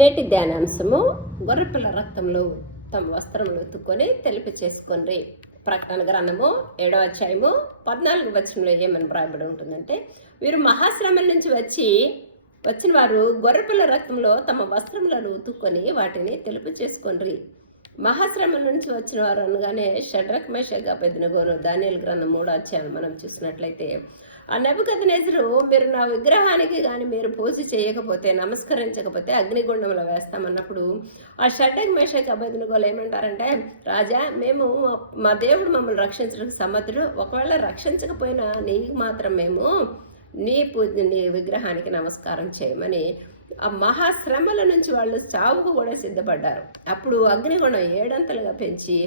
నేటి ధ్యానాంశము గొర్రెపిల్ల రక్తంలో తమ వస్త్రములు ఉతుక్కొని తెలిపి చేసుకొని. ప్రకటన గ్రంథము 7వ అధ్యాయము 14వ వచనంలో ఏమని రాయబడి ఉంటుందంటే, వీరు మహాశ్రమం నుంచి వచ్చిన వారు గొర్రెపిల్ల రక్తంలో తమ వస్త్రములను ఉతుక్కొని వాటిని తెలుపు చేసుకొని. మహాశ్రమం నుంచి వచ్చిన వారు అనగానే షడ్రక్ మేషక్ అబేద్నెగోను దానియేలు గ్రంథం 3వ అధ్యాయం మనం చూసినట్లయితే, ఆ నెబుకద్నెజరు మీరు నా విగ్రహానికి కానీ మీరు పూజ చేయకపోతే, నమస్కరించకపోతే అగ్నిగుండంలో వేస్తామన్నప్పుడు ఆ షడ్రక్ మేషక్ అబేద్నెగోలు ఏమంటారంటే, రాజా మేము మా దేవుడు మమ్మల్ని రక్షించడానికి సమర్థుడు, ఒకవేళ రక్షించకపోయినా నీకు మాత్రం మేము నీ విగ్రహానికి నమస్కారం చేయమని ఆ మహాశ్రమల నుంచి వాళ్ళు చావుకు కూడా సిద్ధపడ్డారు. అప్పుడు అగ్నిగుండం 7 పెంచి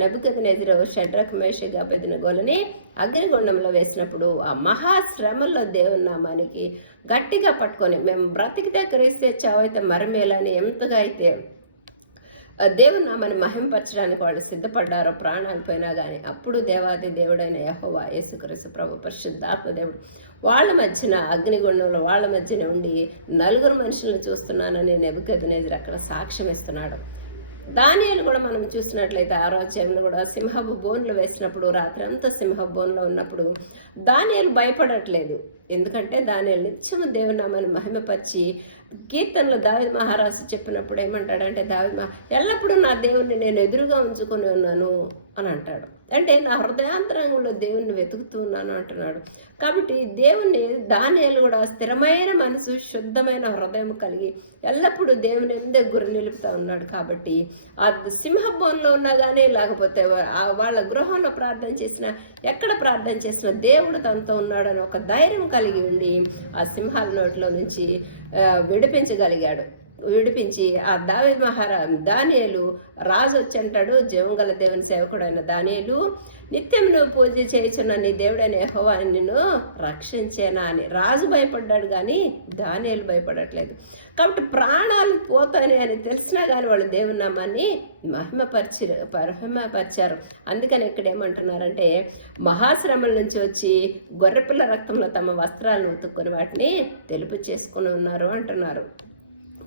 నెబుకద్నెజరు షడ్రక్ మేషక్ అబేద్నెగోలని అగ్నిగుండంలో వేసినప్పుడు ఆ మహాశ్రమల్లో దేవుని నామానికి గట్టిగా పట్టుకొని, మేము బ్రతికితే క్రీస్తే చావైతే మరమేలని ఎంతగా అయితే దేవుని నామాన్ని మహింపరచడానికి వాళ్ళు సిద్ధపడ్డారో, ప్రాణాలు పోయినా కానీ, అప్పుడు దేవాది దేవుడైన యెహోవా యేసుక్రీస్తు ప్రభు పరిశుద్ధాత్మ దేవుడు వాళ్ళ మధ్యన అగ్నిగుండంలో వాళ్ళ మధ్యన ఉండి 4 మనుషులను చూస్తున్నానని నెబుకద్నెజరు అక్కడ సాక్ష్యం ఇస్తున్నాడు. దానియేలు కూడా మనం చూసినట్లయితే 6వ అధ్యాయంలో కూడా సింహపు బోన్లు వేసినప్పుడు రాత్రి అంతా సింహపు బోన్లో ఉన్నప్పుడు దానియేలు భయపడట్లేదు. ఎందుకంటే దానియేలు నిత్యము దేవుని నామాన్ని మహిమపరిచి కీర్తనలు దావీదు మహారాజు చెప్పినప్పుడు ఏమంటాడంటే, ఎల్లప్పుడూ నా దేవుణ్ణి నేను ఎదురుగా ఉంచుకొని ఉన్నాను అని అంటాడు. అంటే నా హృదయాంతరంగంలో దేవుణ్ణి వెతుకుతూ ఉన్నాను అంటున్నాడు. కాబట్టి దేవుణ్ణి దానియేలు కూడా స్థిరమైన మనసు, శుద్ధమైన హృదయం కలిగి ఎల్లప్పుడూ దేవుని ఎందే గురి నిలుపుతూ ఉన్నాడు. కాబట్టి ఆ సింహభవనంలో ఉన్నా కానీ, లేకపోతే వాళ్ళ గృహంలో ప్రార్థన చేసినా, ఎక్కడ ప్రార్థన చేసినా దేవుడు తనతో ఉన్నాడని ఒక ధైర్యం కలిగి ఉండి ఆ సింహాల నోట్లో నుంచి విడిపించి ఆ దానియేలు రాజు వచ్చి అంటాడు, జీవంగల దేవుని సేవకుడైన దానియేలు, నిత్యం నువ్వు పూజ చేయుచున్న నీ దేవుడైన యెహోవా నిన్ను రక్షించేనా అని. రాజు భయపడ్డాడు కానీ దానియేలు భయపడట్లేదు. కాబట్టి ప్రాణాలు పోతాయి అని తెలిసినా కానీ వాళ్ళు దేవుని నామాన్ని మహిమపరిచారు. అందుకని ఇక్కడ ఏమంటున్నారంటే, మహాశ్రమల నుంచి వచ్చి గొర్రెపిల్ల రక్తంలో తమ వస్త్రాలను ఉతుక్కొని వాటిని తెలుపు చేసుకుని ఉన్నారు అంటున్నారు.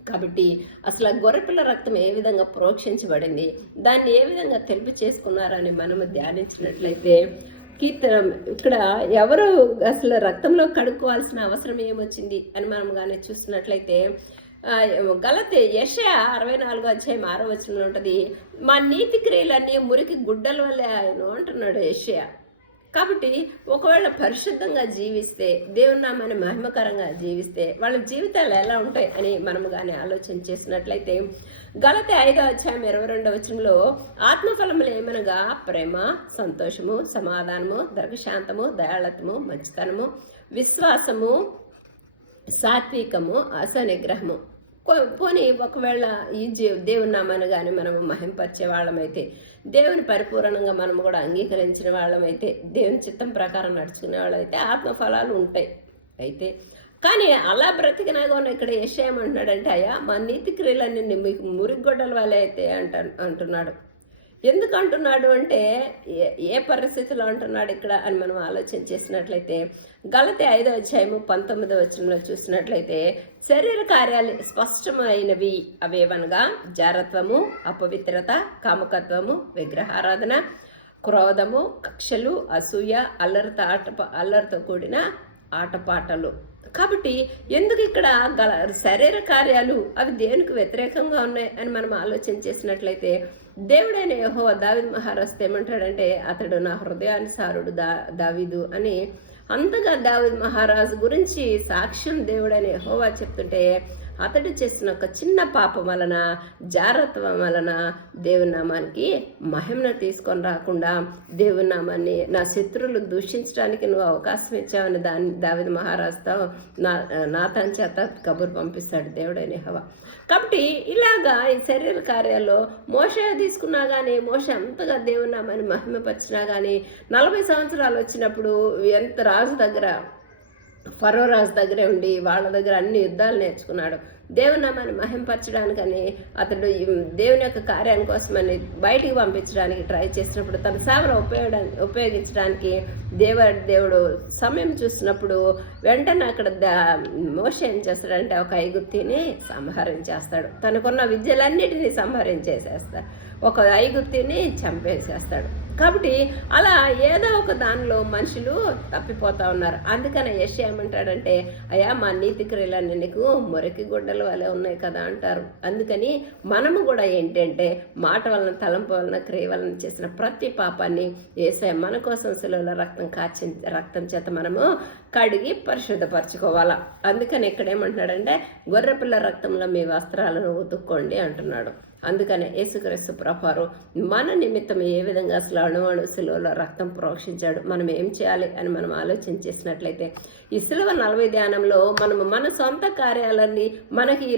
కాబట్టి అసలు ఆ గొర్రెపిల్ల రక్తం ఏ విధంగా ప్రోక్షించబడింది, దాన్ని ఏ విధంగా తెలుపు చేసుకున్నారని మనము ధ్యానించినట్లయితే, ఇక్కడ ఎవరు అసలు రక్తంలో కడుక్కోవాల్సిన అవసరం ఏమొచ్చింది అని మనం కానీ చూసినట్లయితే, యెషయా 64వ అధ్యాయం 6వ వచనంలో ఉంటుంది, మా నీతి క్రియలన్నీ మురికి గుడ్డల వల్లే ఆయన అంటున్నాడు యెషయా. కాబట్టి ఒకవేళ పరిశుద్ధంగా జీవిస్తే, దేవుని నామాన్ని మహిమకరంగా జీవిస్తే వాళ్ళ జీవితాలు ఎలా ఉంటాయి అని మనము కానీ ఆలోచన చేసినట్లయితే, గలతీ 5వ అధ్యాయం 22వ వచనంలో ఆత్మఫలములు ఏమనగా ప్రేమ, సంతోషము, సమాధానము, దీర్ఘశాంతము, దయాళత్వము, మంచితనము, విశ్వాసము, సాత్వికము, అసనిగ్రహము. పోనీ ఒకవేళ ఈ దేవుని నామాన్ని కానీ మనము మహింపరిచే వాళ్ళమైతే, దేవుని పరిపూర్ణంగా మనము కూడా అంగీకరించిన వాళ్ళమైతే, దేవుని చిత్తం ప్రకారం నడుచుకునే వాళ్ళైతే ఆత్మఫలాలు ఉంటాయి. అయితే కానీ అలా బ్రతికినా కూడా ఇక్కడ యెషయా ఏమంటున్నాడంటే, అయ్యా మా నీతి క్రియలన్నీ మీకు మురిగొడ్డల వల్ల అయితే అంటున్నాడు. ఎందుకు అంటున్నాడు అంటే, ఏ పరిస్థితిలో అంటున్నాడు ఇక్కడ అని మనం ఆలోచన చేసినట్లయితే, గలతీ 5వ అధ్యాయము 19వ వచనంలో చూసినట్లయితే, శరీర కార్యాలు స్పష్టమైనవి అవేవనగా జారత్వము, అపవిత్రత, కామకత్వము, విగ్రహారాధన, క్రోధము, కక్షలు, అసూయ, అల్లరితో కూడిన ఆటపాటలు. కాబట్టి ఎందుకు ఇక్కడ శరీర కార్యాలు అవి దేవునికి వ్యతిరేకంగా ఉన్నాయి అని మనం ఆలోచన చేసినట్లయితే, దేవుడైన యెహోవా దావీదు మహారాజు ఏమంటాడంటే, అతడు నా హృదయానుసారుడు దావీదు అని అంతగా దావీదు మహారాజు గురించి సాక్ష్యం దేవుడైన యెహోవా చెప్తుంటే, అతడు చేసిన ఒక చిన్న పాపం వలన, జారత్వం వలన దేవుని నామానికి మహిమను తీసుకొని రాకుండా దేవుని నామాన్ని నా శత్రువులు దూషించడానికి నువ్వు అవకాశం ఇచ్చావని దావీదు మహారాజుతో నాతాన్ చేత కబురు పంపిస్తాడు దేవుడైన యెహోవా. కాబట్టి ఇలాగా ఈ శరీర కార్యాల్లో మోషే తీసుకున్నా కానీ, మోషే అంతగా దేవుని నామాన్ని మహిమపరిచినా కానీ 40 సంవత్సరాలు వచ్చినప్పుడు ఎంత రాజు దగ్గర ఫరో రాజు దగ్గరే ఉండి వాళ్ళ దగ్గర అన్ని యుద్ధాలు నేర్చుకున్నాడు. దేవుని నామాన్ని మహింపరచడానికని అతడు దేవుని యొక్క కార్యాల కోసమని బయటికి పంపించడానికి ట్రై చేసినప్పుడు తన సేవను ఉపయోగించడానికి దేవుడు సమయం చూసినప్పుడు వెంటనే అక్కడ మోషే ఏం చేస్తాడంటే ఒక ఐగుప్తిని సంహరించేస్తాడు. తనకున్న విద్యలన్నిటినీ సంహరించేసేస్తాడు. ఒక ఐగుప్తిని చంపేసేస్తాడు. కాబట్టి అలా ఏదో ఒక దానిలో మనుషులు తప్పిపోతా ఉన్నారు. అందుకని యెషయా ఏమంటాడంటే, అయ్యా మా నీతి క్రియలన్నీ నీకు మురికి గుడ్డల వలె ఉన్నాయి కదా అంటారు. అందుకని మనము కూడా ఏంటంటే మాట వలన, తలంపు వలన, క్రియ వలన చేసిన ప్రతి పాపాన్ని యేసయ్య మన కోసం శిలువలో రక్తం చేత మనము కడిగి పరిశుద్ధపరచుకోవాలా. అందుకని ఇక్కడ ఏమంటున్నాడంటే, గొర్రెపిల్ల రక్తంలో మీ వస్త్రాలను ఉతుక్కోండి అంటున్నాడు. అందుకనే యేసుక్రీస్తు ప్రభువారు మన నిమిత్తం ఏ విధంగా అసలు అణువణు శిలువలో రక్తం ప్రోక్షించాడు, మనం ఏం చేయాలి అని మనం ఆలోచన చేసినట్లయితే ఈ శిలువ 40 ధ్యానంలో మనము మన సొంత కార్యాలన్నీ మనకి ఈ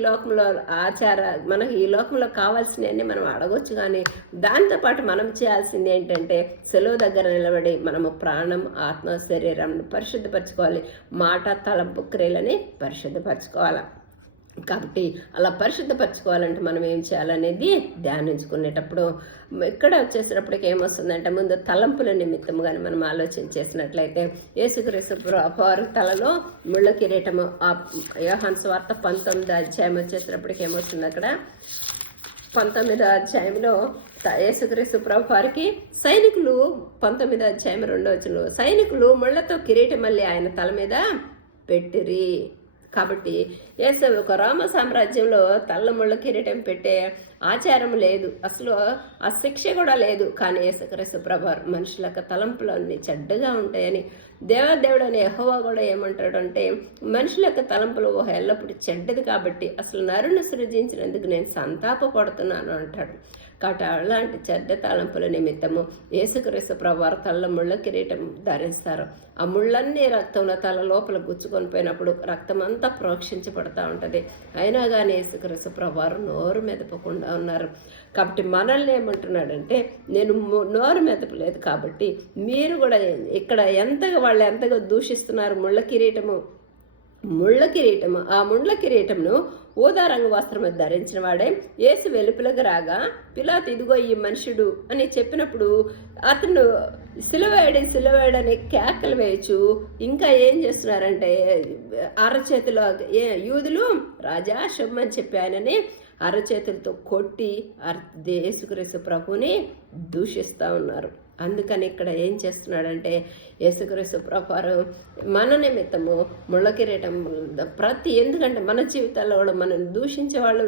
లోకంలో కావాల్సినవన్నీ మనం అడగొచ్చు. కానీ దాంతోపాటు మనం చేయాల్సింది ఏంటంటే శిలువ దగ్గర నిలబడి మనము ప్రాణం, ఆత్మ, శరీరం పరిశుద్ధపరచుకోవాలి. మాట, తలంపు, క్రియలని పరిశుద్ధపరచుకోవాలి. కాబట్టి అలా పరిశుద్ధపరచుకోవాలంటే మనం ఏం చేయాలనేది ధ్యానించుకునేటప్పుడు ఇక్కడ వచ్చేసినప్పటికీ ఏమొస్తుందంటే, ముందు తలంపుల నిమిత్తం కానీ మనం ఆలోచన చేసినట్లయితే యేసుక్రీస్తు వారు తలలో ముళ్ళ కిరీటము, ఆ యోహాను సువార్త 19వ అధ్యాయం వచ్చేసినప్పటికీ ఏమొస్తుంది, అక్కడ 19వ అధ్యాయంలో యేసుక్రీస్తు ప్రభు వారికి సైనికులు 19వ అధ్యాయం 2వ వచనంలో సైనికులు ముళ్ళతో కిరీటం మళ్ళీ ఆయన తల మీద పెట్టిరి. కాబట్టి ఒక రోమ సామ్రాజ్యంలో తల్ల ముళ్ళ కిరీటం పెట్టే ఆచారం లేదు, అసలు ఆ శిక్ష కూడా లేదు. కానీ యేసుక్రీస్తు ప్రభువారు మనుషులకు తలంపులన్నీ చెడ్డగా ఉంటాయని దేవుడు అనే యెహోవా కూడా ఏమంటాడంటే, మనుషుల యొక్క తలంపులు ఎల్లప్పుడూ చెడ్డది కాబట్టి అసలు నరుని సృజించినందుకు నేను సంతాపపడుతున్నాను అంటాడు. కాబట్టి అలాంటి చెడ్డ తలంపుల నిమిత్తము యేసుక్రీస్తు ప్రభువారు తల్ల ముళ్ళ కిరీటం ధరిస్తారు. ఆ ముళ్ళన్నీ రక్తంలో తల లోపల గుచ్చుకొని పోయినప్పుడు రక్తం అంతా ప్రోక్షించబడతా ఉంటుంది. అయినా కానీ యేసుక్రీస్తు ప్రభువారు నోరు మెదపకుండా ఉన్నారు. కాబట్టి మనల్ని ఏమంటున్నాడంటే, నేను నోరు మెదపలేదు కాబట్టి మీరు కూడా ఇక్కడ వాళ్ళు ఎంతగా దూషిస్తున్నారు. ముళ్ళ కిరీటము, ఆ ముళ్ళ కిరీటమును ఊదా రంగు వస్త్రము ధరించిన వాడే యేసు వెలుపలకు రాగా పిలాతు ఇదిగో ఈ మనుషుడు అని చెప్పినప్పుడు అతను సిలువేడని కేకలు వేయచ్చు. ఇంకా ఏం చేస్తున్నారంటే, అరచేతిలో యూదులు రాజా శుభమని చెప్పి ఆయనని అరచేతులతో కొట్టి యేసుక్రీస్తు ప్రభుని దూషిస్తూ ఉన్నారు. అందుకని ఇక్కడ ఏం చేస్తున్నాడంటే, యేసుక్రీస్తు ప్రభువారు మన నిమిత్తము ముళ్ళ కిరీటం ఎందుకంటే మన జీవితాల్లో కూడా మనం దూషించే వాళ్ళు,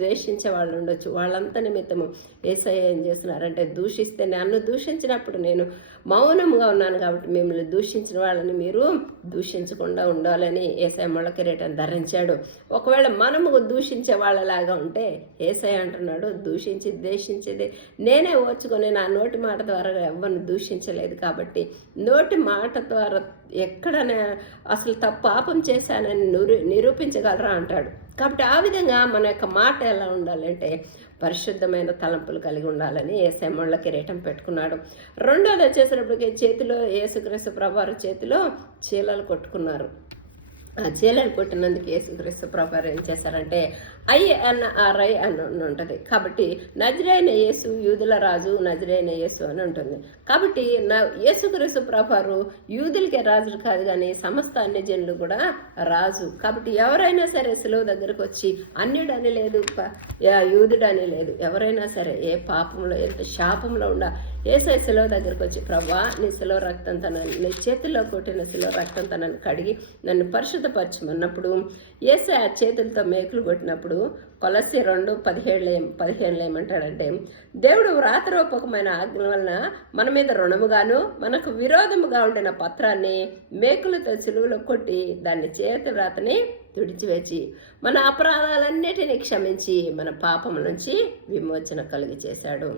ద్వేషించే వాళ్ళు ఉండొచ్చు. వాళ్ళంతా నిమిత్తము యేసయ్య ఏం చేస్తున్నారంటే, దూషిస్తే నన్ను దూషించినప్పుడు నేను మౌనంగా ఉన్నాను కాబట్టి మిమ్మల్ని దూషించిన వాళ్ళని మీరు దూషించకుండా ఉండాలని యేసయ్య ముళ్ళ కిరీటం ధరించాడు. ఒకవేళ మనము దూషించే వాళ్ళలాగా ఉంటే యేసయ్య అంటున్నాడు, దూషించి ద్వేషించేది నేనే ఓర్చుకొని నా నోటి మాట ద్వారా ఎవరిని దూషించలేదు. కాబట్టి నోటి మాట ద్వారా ఎక్కడనే అసలు పాపం చేశానని నిరూపించగలరా అంటాడు. కాబట్టి ఆ విధంగా మన యొక్క మాట ఎలా ఉండాలంటే పరిశుద్ధమైన తలంపులు కలిగి ఉండాలని యేసయ్య ముళ్ళ కిరీటం పెట్టుకున్నాడు. రెండోది వచ్చేసినప్పటికీ చేతిలో యేసుక్రీస్తు ప్రభువారు చేతిలో చీలలు కొట్టుకున్నారు. ఆ చీలలు కొట్టినందుకు యేసుక్రీస్తు ప్రభువారు ఏం చేశారంటే INRI అని ఉంటుంది. కాబట్టి నజరేయున యేసు యూదుల రాజు, నజరేయున యేసు అని ఉంటుంది. కాబట్టి యేసుక్రీస్తు ప్రభువారు యూదులకే రాజు కాదు కానీ సమస్త అన్ని జనులు కూడా రాజు. కాబట్టి ఎవరైనా సరే శిలువ దగ్గరకు వచ్చి అన్యుడని లేదు, యూదుడని లేదు, ఎవరైనా సరే ఏ పాపంలో ఎంత శాపంలో యేసయ్య శిలువ దగ్గరకు వచ్చి, ప్రభువా నీ శిలువ రక్తం నీ చేతుల్లో కొట్టిన శిలువ రక్తం తనని కడిగి నన్ను పరిశుద్ధపరచమన్నప్పుడు యేసయ్య చేతులతో మేకులు కొట్టినప్పుడు కొలస్సీ 2:15 ఏమంటాడంటే, దేవుడు వ్రాతరూపకమైన ఆజ్ఞ వలన మన మీద రుణముగాను మనకు విరోధముగా ఉండిన పత్రాన్ని మేకులతో సిలువలో కొట్టి దాన్ని చేతి వ్రాతని తుడిచివేసి మన అపరాధాలన్నిటినీ క్షమించి మన పాపం నుంచి విమోచన కలిగి చేశాడు.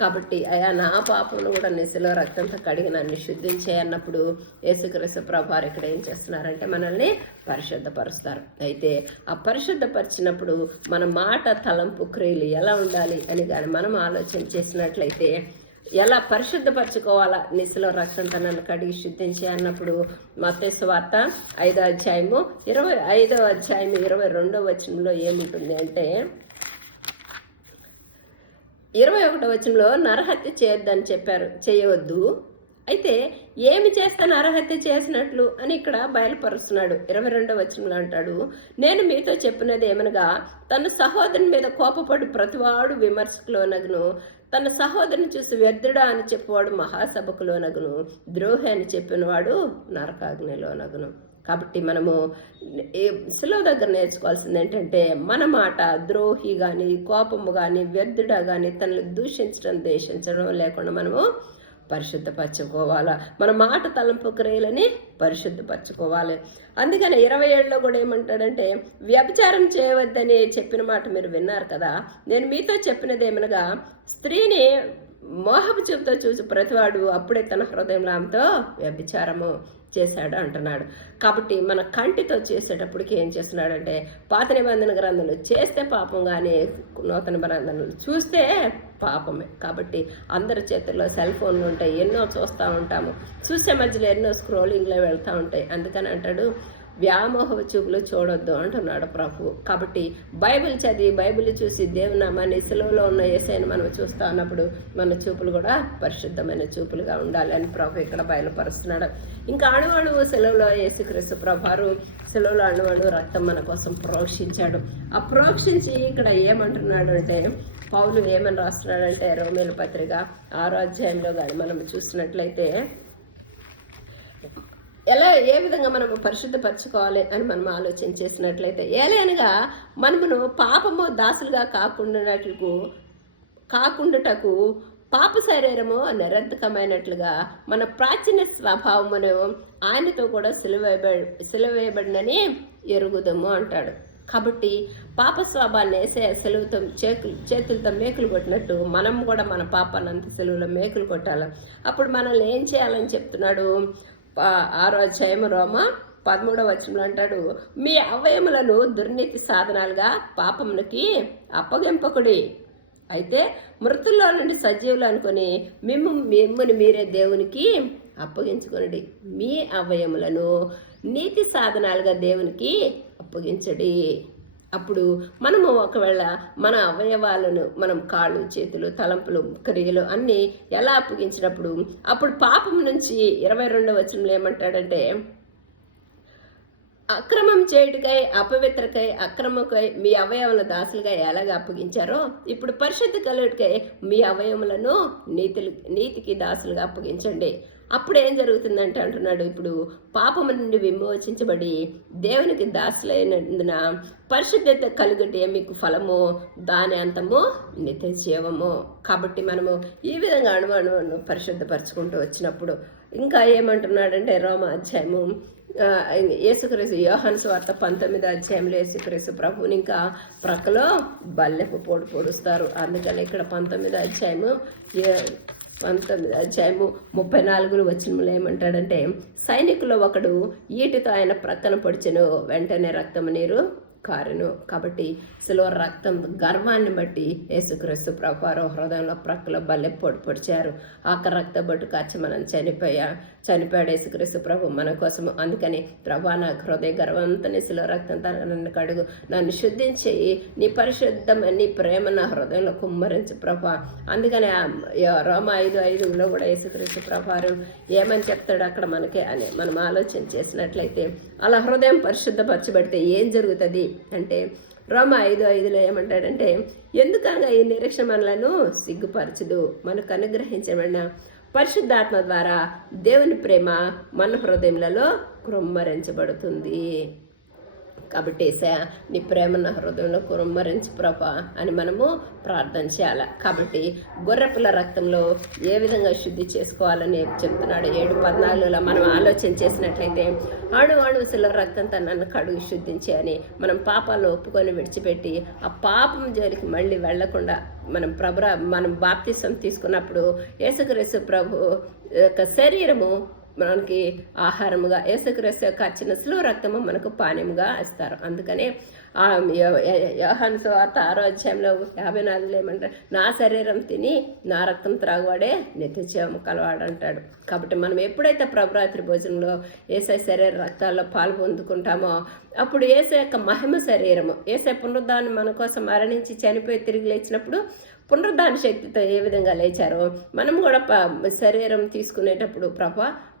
కాబట్టి అయా నా పాపమును కూడా నీ శిలువ రక్తంతో కడిగి నన్ను శుద్ధించే అన్నప్పుడు యేసుక్రీస్తు ప్రభువారు ఇక్కడ ఏం చేస్తున్నారంటే మనల్ని పరిశుద్ధపరుస్తారు. అయితే ఆ పరిశుద్ధపరిచినప్పుడు మన మాట, తలంపు, క్రియలు ఎలా ఉండాలి అని కానీ మనం ఆలోచన చేసినట్లయితే ఎలా పరిశుద్ధపరచుకోవాలా నిశలో రక్తంతో నన్ను కడిగి శుద్ధించి అన్నప్పుడు మత్తయి సువార్త 5వ అధ్యాయము 22వ వచనంలో ఏముంటుంది అంటే 21వ వచనంలో నరహత్య చేయొద్దని చెప్పారు, చేయవద్దు. అయితే ఏమి చేస్తే నరహత్య చేసినట్లు అని ఇక్కడ బయలుపరుస్తున్నాడు. 22వ వచనంలో అంటాడు, నేను మీతో చెప్పినది ఏమనగా తన సహోదరుని మీద కోపపడు ప్రతివాడు విమర్శకులోనగును, తన సహోదరుని చూసి వ్యర్థుడా అని చెప్పువాడు మహాసభకులోనగును, ద్రోహి అని చెప్పినవాడు నరకాగ్నిలోనగును. కాబట్టి మనము సులువ దగ్గర నేర్చుకోవాల్సింది ఏంటంటే మన మాట ద్రోహి కానీ, కోపము కానీ, వ్యర్థుడా కానీ తనను దూషించడం ద్వేషించడం లేకుండా మనము పరిశుద్ధపరచుకోవాలా. మన మాట తలంపు క్రియలని పరిశుద్ధపరచుకోవాలి. అందుకని 27లో కూడా ఏమంటాడంటే వ్యభిచారం చేయవద్దని చెప్పిన మాట మీరు విన్నారు కదా, నేను మీతో చెప్పినది ఏమనగా స్త్రీని మోహపు చూపుతో చూసి ప్రతివాడు అప్పుడే తన హృదయంలో ఆమెతో వ్యభిచారము చేశాడు అంటున్నాడు. కాబట్టి మన కంటితో చేసేటప్పటికి ఏం చేస్తున్నాడంటే పాత నిబంధన గ్రంథాలు చేస్తే పాపం కానీ నూతన గ్రంథాలు చూస్తే పాపమే. కాబట్టి అందరి చేతుల్లో సెల్ ఫోన్లు ఉంటాయి, ఎన్నో చూస్తూ ఉంటాము, చూసే మధ్యలో ఎన్నో స్క్రోలింగ్లో వెళ్తూ ఉంటాయి. అందుకని అంటాడు వ్యామోహ చూపులు చూడొద్దు అంటున్నాడు ప్రభు. కాబట్టి బైబిల్ చదివి బైబిల్ చూసి దేవుని నామాన్ని సిలువలో ఉన్న యేసయ్యను మనం చూస్తూ ఉన్నప్పుడు మన చూపులు కూడా పరిశుద్ధమైన చూపులుగా ఉండాలి అని ప్రభు ఇక్కడ బయలుపరుస్తున్నాడు. ఇంకా అణువణువు సిలువలో యేసుక్రీస్తు ప్రభువారు సిలువలో అణువణువు రక్తం మన కోసం ప్రోక్షించాడు. ఆ ప్రోక్షించి ఇక్కడ ఏమంటున్నాడు అంటే పౌలు ఏమని రాస్తున్నాడంటే రోమీయుల పత్రిక 6వ అధ్యాయంలో కానీ మనం చూసినట్లయితే ఏ విధంగా మనము పరిశుద్ధపరచుకోవాలి అని మనం ఆలోచన చేసినట్లయితే ఏలైనగా మనమును పాపము దాసులుగా కాకుండాటకు పాప శరీరము నిరర్ధకమైనట్లుగా మన ప్రాచీన స్వభావమును ఆయనతో కూడా సిలువేయబడినని ఎరుగుదము అంటాడు. కాబట్టి పాప స్వభావాన్ని వేసే సెలువుతో చేతులతో మేకులు కొట్టినట్టు మనం కూడా మన పాపాన్ని అంత సెలువులో మేకులు కొట్టాలి. అప్పుడు మనల్ని ఏం చేయాలని చెప్తున్నాడు 6వ అధ్యాయం రోమ 13వ వచనంలో అంటాడు, మీ అవయములను దుర్నీతి సాధనాలుగా పాపమునికి అప్పగింపకుడి, అయితే మృతుల్లో నుండి సజీవులు అనుకుని మిమ్ముని మీరే దేవునికి అప్పగించుకొనుడి, మీ అవయములను నీతి సాధనాలుగా దేవునికి అప్పగించడి. అప్పుడు మనము ఒకవేళ మన అవయవాలను మనం కాళ్ళు చేతులు తలంపులు క్రియలు అన్నీ ఎలా అప్పగించినప్పుడు అప్పుడు పాపం నుంచి 22వ వచనంలో ఏమంటాడంటే అక్రమం చేయుటకై అపవిత్రకై అక్రమకై మీ అవయవాలను దాసులుగా ఎలాగ అప్పగించారో ఇప్పుడు పరిశుద్ధ కలుగుటకై మీ అవయములను నీతికి దాసులుగా అప్పగించండి. అప్పుడు ఏం జరుగుతుందంటే అంటున్నాడు, ఇప్పుడు పాపము నుండి విమోచించబడి దేవునికి దాసులైనందున పరిశుద్ధత కలుగుటే మీకు ఫలము, దాని అంతము నిత్య జీవము. కాబట్టి మనము ఈ విధంగా అణువణువును పరిశుద్ధపరచుకుంటూ వచ్చినప్పుడు ఇంకా ఏమంటున్నాడంటే రోమ అధ్యాయము యేసుక్రీస్తు యోహాను సువార్త 19వ అధ్యాయంలో యేసుక్రీస్తు ప్రభువుని ఇంకా ప్రక్కలో బల్లెపు పొడుస్తారు. అందుకని ఇక్కడ 19వ అధ్యాయము 34వ వచనంలో ఏమంటాడంటే సైనికుల్లో ఒకడు ఈటితో ఆయన ప్రక్కన పొడిచెను, వెంటనే రక్తము నీరు కారును. కాబట్టి సిలువ రక్తం గర్వాన్ని బట్టి యేసుక్రీస్తు ప్రభువారు హృదయంలో ప్రక్కలో బల్లె పొడిచారు. ఆఖరి రక్త బొట్టు కాచి మనం చనిపోయాడు యేసుక్రీస్తు ప్రభు మన కోసము. అందుకని ప్రభా నా హృదయ గర్వంతా నీ సిలువ రక్తంతో నన్ను కడుగు, నన్ను శుద్ధించి నీ నీ ప్రేమ నా హృదయంలో కుమ్మరించు ప్రభా. అందుకని రోమ 5:5లో కూడా యేసుక్రీస్తు ప్రభువారు ఏమని చెప్తాడు అక్కడ మనకే అని మనం ఆలోచన చేసినట్లయితే అలా హృదయం పరిశుద్ధపరచబడితే ఏం జరుగుతుంది అంటే రోమ 5:5లో ఏమంటాడంటే ఎందుకనగా ఈ నిరీక్షణ మనలను సిగ్గుపరచదు, మనకు అనుగ్రహించబడిన పరిశుద్ధాత్మ ద్వారా దేవుని ప్రేమ మన హృదయములలో కుమ్మరించబడుతుంది. కాబట్టి నీ ప్రేమ నా హృదయంలో కుమ్మరించి ప్రభా అని మనము ప్రార్థన చేయాలి. కాబట్టి గొర్రెపిల్ల రక్తంలో ఏ విధంగా శుద్ధి చేసుకోవాలని చెప్తున్నాడు 7:14లో మనం ఆలోచన చేసినట్లయితే అణుశిల రక్తంతో నన్ను కడుగు శుద్ధించి అని మనం పాపాలను ఒప్పుకొని విడిచిపెట్టి ఆ పాపం జోలికి మళ్ళీ వెళ్లకుండా మనం బాప్తిసం తీసుకున్నప్పుడు యేసుక్రీస్తు ప్రభు యొక్క శరీరము మనకి ఆహారముగా యేసుక్రీస్తు యొక్క చిన్న సిలువ రక్తము మనకు పానీయముగా ఇస్తారు. అందుకనే యోహాను సువార్త 6వ అధ్యాయంలో 54 ఏమంటారు, నా శరీరం తిని నా రక్తం త్రాగువాడే నిత్య జీవము కలవాడు అంటాడు. కాబట్టి మనం ఎప్పుడైతే ప్రభురాత్రి భోజనంలో యేసయ్య శరీర రక్తాల్లో పాలు పొందుకుంటామో అప్పుడు యేసయ్య యొక్క మహిమ శరీరము, యేసయ్య పునరుద్ధానం మన కోసం మరణించి చనిపోయి తిరిగి లేచినప్పుడు పునరుద్ధాన శక్తితో ఏ విధంగా లేచారో మనం కూడా శరీరం తీసుకునేటప్పుడు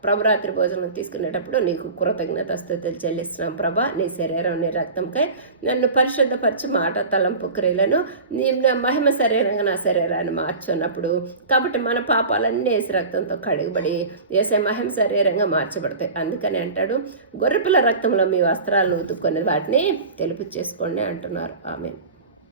ప్రభురాత్రి భోజనం తీసుకునేటప్పుడు నీకు కృతజ్ఞతాస్తుతులు చెల్లిస్తున్నాం ప్రభా, నీ శరీరం నీ రక్తంకై నన్ను పరిశుద్ధపరిచి మాట తలంపు క్రియలను నీ మహిమ శరీరంగా నా శరీరాన్ని మార్చున్నప్పుడు కాబట్టి మన పాపాలన్నీ యేసు రక్తంతో కడిగబడి యేసే మహిమ శరీరంగా మార్చబడతాయి. అందుకని అంటాడు, గొర్రెపిల్ల రక్తంలో మీ వస్త్రాలను ఉతుక్కొని వాటిని తెలుపు చేసుకోండి అంటున్నారు. ఆమేన్.